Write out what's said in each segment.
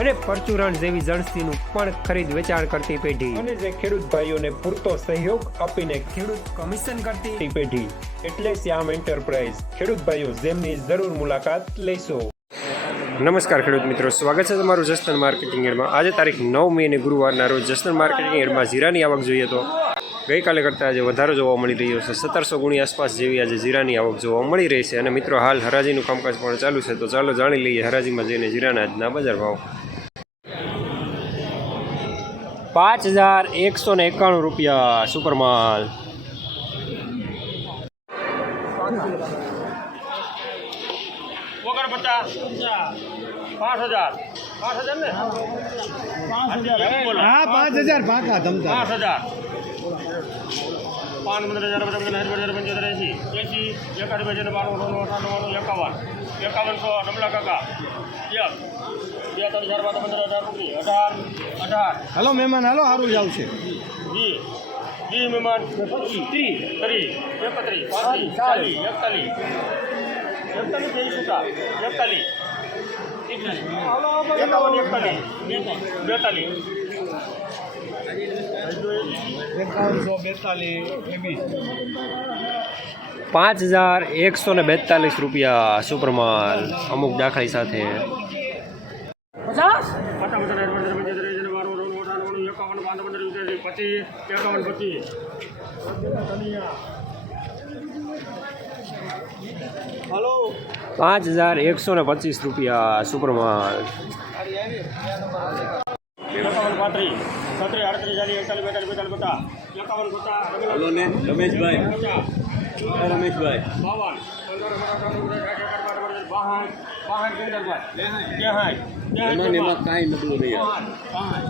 અને પરચુરણ જેવી જણસીનું પણ ખરીદ વેચાણ કરતી પેઢી. અને જે ખેડૂત ભાઈઓને પૂરતો સહયોગ આપીને ખેડૂત કમિશન કરતી પેઢી. એટલે શ્યામ એન્ટરપ્રાઇઝ. ખેડૂત ભાઈઓ જેમની જરૂર મુલાકાત લેશો. નમસ્કાર ખેડૂત મિત્રો સ્વાગત છે તમારું જસદણ માર્કેટિંગ એડમાં. આજે તારીખ નવ મે અને ગુરુવારના રોજ જસ્ટન માર્કેટિંગ એડમાં જીરાની આવક જોઈએ તો ગઈકાલે કરતાં આજે વધારો જોવા મળી રહ્યો છે. સત્તરસો ગુણી આસપાસ જેવી આજે જીરાની આવક જોવા મળી રહી છે. અને મિત્રો હાલ હરાજીનું કામકાજ પણ ચાલુ છે. તો ચાલો જાણી લઈએ હરાજીમાં જઈને જીરાના આજના બજાર ભાવ. પાંચ હજાર એકસો ને એકાણું રૂપિયા સુપરમાલ. માલ પચાસ પાંચ હજાર. પાંચ હજાર ને હા પાંચ હજાર. પાકા તમતા પાંચ હજાર. પાંચ પંદર હજાર બધા હજાર પંચોતેર એસી એસી એકાદ બે હજાર બાણું નવ્વાણું અઠાણું એકાવન. એકાવનસો રમલા કાકા. એક બે હજાર બાર પંદર હજાર રૂપિયા અઢાર અઢાર હાલો મહેમાન હાલો સારું જ આવશે બેતાલીસ બેતાલીસ પાંચ હજાર એકસો ને બેતાલીસ રૂપિયા સુપરમાલ અમુક દાખલી સાથે પચાસ પચાસ પચાસ પંદર પંચોતેર એંસી બાણું ત્રણ પંદર વીસ પચીસ એકાવન પચીસ હાલો પાંચ હજાર એકસો ને પચીસ રૂપિયા એકાવન પાંત્રીસ છત્રીસ અડત્રીસ ચાલીસ એકતાલીસ બેતાલીસ બેતાલીસ પચાસ એકાવન પચાસ હલો ને રમેશભાઈ રમેશભાઈ બાવન બાવન બાવન કેન્દ્રભાઈ ત્રેહાઠ એમાં ને એમાં કાંઈ નબળું નહીં આવે.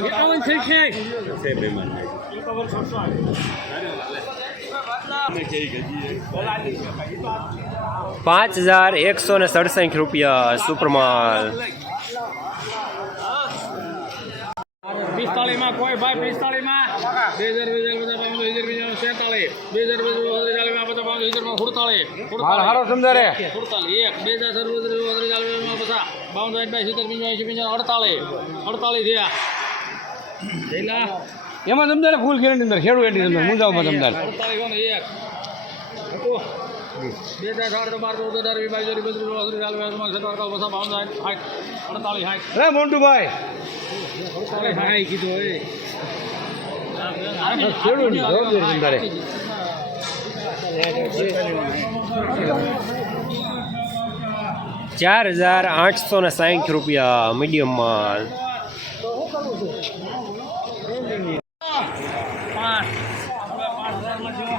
એકાવન છે છે છે મહેમાન અમે કેવી ગજીએ પાંચ હજાર એકસો ને સડસઠ રૂપિયા સુપરમાલ પિસ્તાળીમાં કોઈ ભાઈ પિસ્તાળીમાં બે હજાર બે હજાર બધા પાંચસો હજાર બીજા સેતાળીસ બે હજાર બે હજાર ચાલીસમાં બધા પાંચસો હજારમાં સુડતાળીસ. હારો સમજારે. સુડતાલીસ એક. બે હજાર સર્વ ચાલીસમાં બધા બાવન સાઠ બાઈ સિત્તેર એંશી પંચાવન અડતાલીસ અડતાળીસ થયા. જેટલા એમાં તમતારે ફૂલ ગેરંટી અંદર ખેડૂત એન્ટી અંદર મુંજાવમાં ને એક. બે હજાર સાડ બાર ચૌદ હજાર વીસ બાવીસ ચોવીસ પચીસ ચાલીસ અઢાર પચાસ બાવન સાઠ અડતાલીસ સાઠ મોન્ટુભાઈ. ચાર હજાર આઠસો ને સાઠ રૂપિયા મીડિયમ માલ પાંચ હવે પાંચ હજારમાં થયો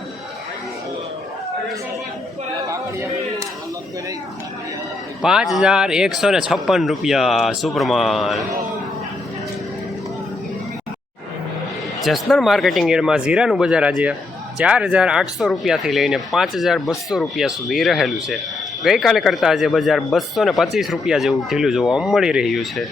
પાંચ હજાર એકસો ને છપ્પન રૂપિયા સુપ્રમાન જસનલ માર્કેટિંગ એડમાં જીરાનું બજાર આજે ચાર હજાર આઠસો રૂપિયાથી લઈને પાંચ હજાર બસો રૂપિયા સુધી રહેલું છે. ગઈકાલે કરતાં આજે બજાર બસો ને પચીસ રૂપિયા જેવું ઢીલું જોવા મળી રહ્યું છે.